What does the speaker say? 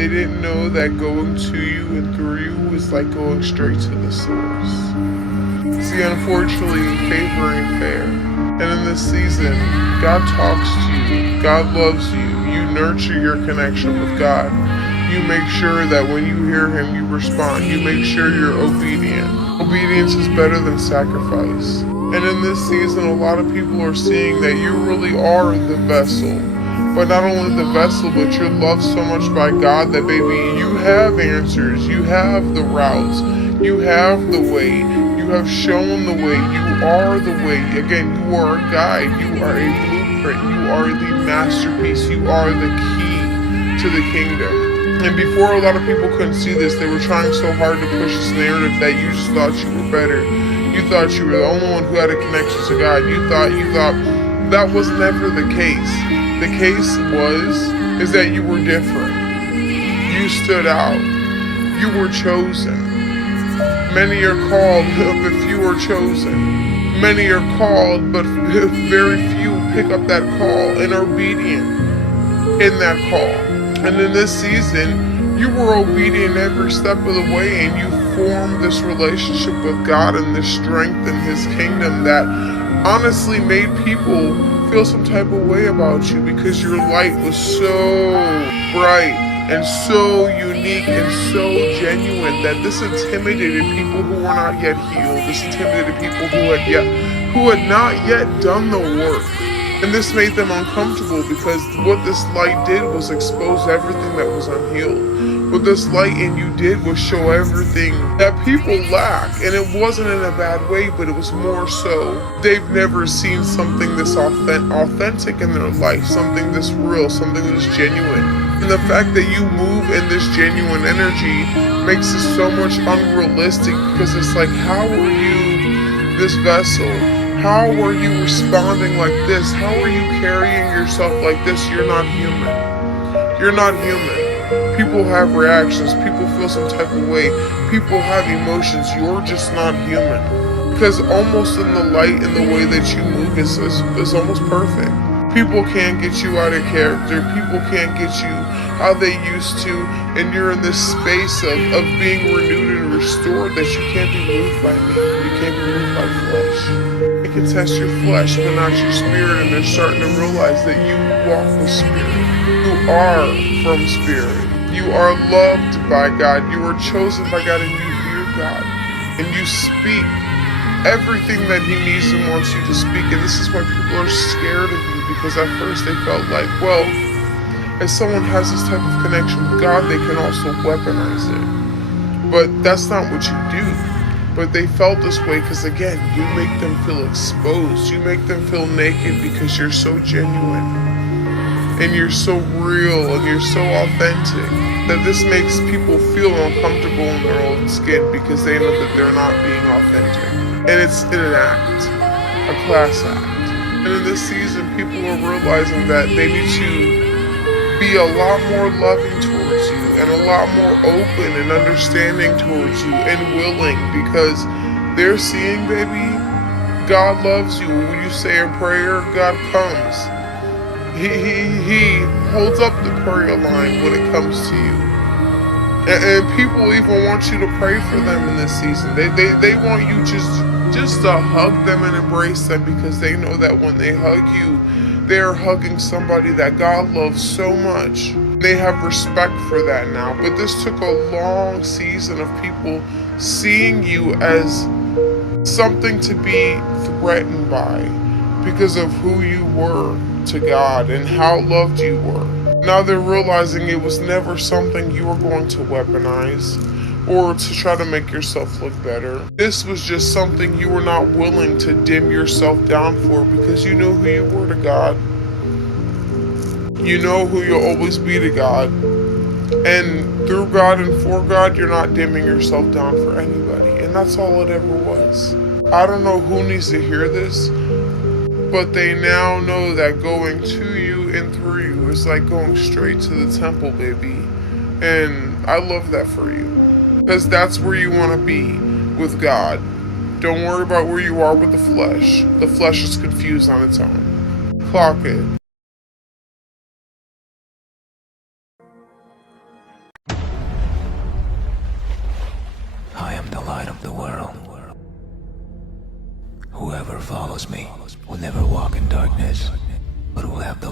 they didn't know that going to you and through you was like going straight to the source. See, unfortunately, favor ain't fair. And in this season, God talks to you. God loves you. You nurture your connection with God. You make sure that when you hear Him, you respond. You make sure you're obedient. Obedience is better than sacrifice. And in this season, a lot of people are seeing that you really are the vessel. But not only the vessel, but you're loved so much by God that, baby, you have answers. You have the routes. You have the way. You have shown the way. You are the way. Again, you are a guide. You are a blueprint. You are the masterpiece. You are the key to the kingdom. And before a lot of people couldn't see this, they were trying so hard to push this narrative that you just thought you were better. You thought you were the only one who had a connection to God. You thought that was never the case. The case is that you were different. You stood out. You were chosen. Many are called, but few are chosen. Many are called, but very few pick up that call and are obedient in that call. And in this season, you were obedient every step of the way, and you formed this relationship with God and this strength in His kingdom that honestly made people feel some type of way about you because your light was so bright and so unique and so genuine that this intimidated people who were not yet healed. This intimidated people who had not yet done the work. And this made them uncomfortable because what this light did was expose everything that was unhealed. What this light in you did was show everything that people lack. And it wasn't in a bad way, but it was more so they've never seen something this authentic in their life, something this real, something this genuine. And the fact that you move in this genuine energy makes it so much unrealistic because it's like, how are you this vessel? How are you responding like this? How are you carrying yourself like this? You're not human. You're not human. People have reactions. People feel some type of way. People have emotions. You're just not human. Because almost in the light and the way that you move is almost perfect. People can't get you out of character. People can't get you how they used to. And you're in this space of being renewed and restored that you can't be moved by me. You can't be moved by flesh. You can test your flesh, but not your spirit, and they're starting to realize that you walk with spirit. You are from spirit. You are loved by God. You are chosen by God, and you hear God. And you speak everything that He needs and wants you to speak. And this is why people are scared of you, because at first they felt like, well, if someone has this type of connection with God, they can also weaponize it. But that's not what you do. But they felt this way because, again, you make them feel exposed. You make them feel naked because you're so genuine. And you're so real and you're so authentic that this makes people feel uncomfortable in their own skin because they know that they're not being authentic. And it's in an act, a class act. And in this season, people are realizing that they need to be a lot more loving towards you and a lot more open and understanding towards you and willing, because they're seeing, baby, God loves you. When you say a prayer, God comes. He holds up the prayer line when it comes to you. And people even want you to pray for them in this season. They want you just to hug them and embrace them, because they know that when they hug you, they're hugging somebody that God loves so much. They have respect for that now. But this took a long season of people seeing you as something to be threatened by because of who you were to God and how loved you were. Now they're realizing it was never something you were going to weaponize or to try to make yourself look better. This was just something you were not willing to dim yourself down for, because you know who you were to God. You know who you'll always be to God. And through God and for God, you're not dimming yourself down for anybody. And that's all it ever was. I don't know who needs to hear this, but they now know that going to you and through you is like going straight to the temple, baby. And I love that for you, because that's where you want to be with God. Don't worry about where you are with the flesh. The flesh is confused on its own. Clock it. of the world. Whoever follows me will never walk in darkness, but will have the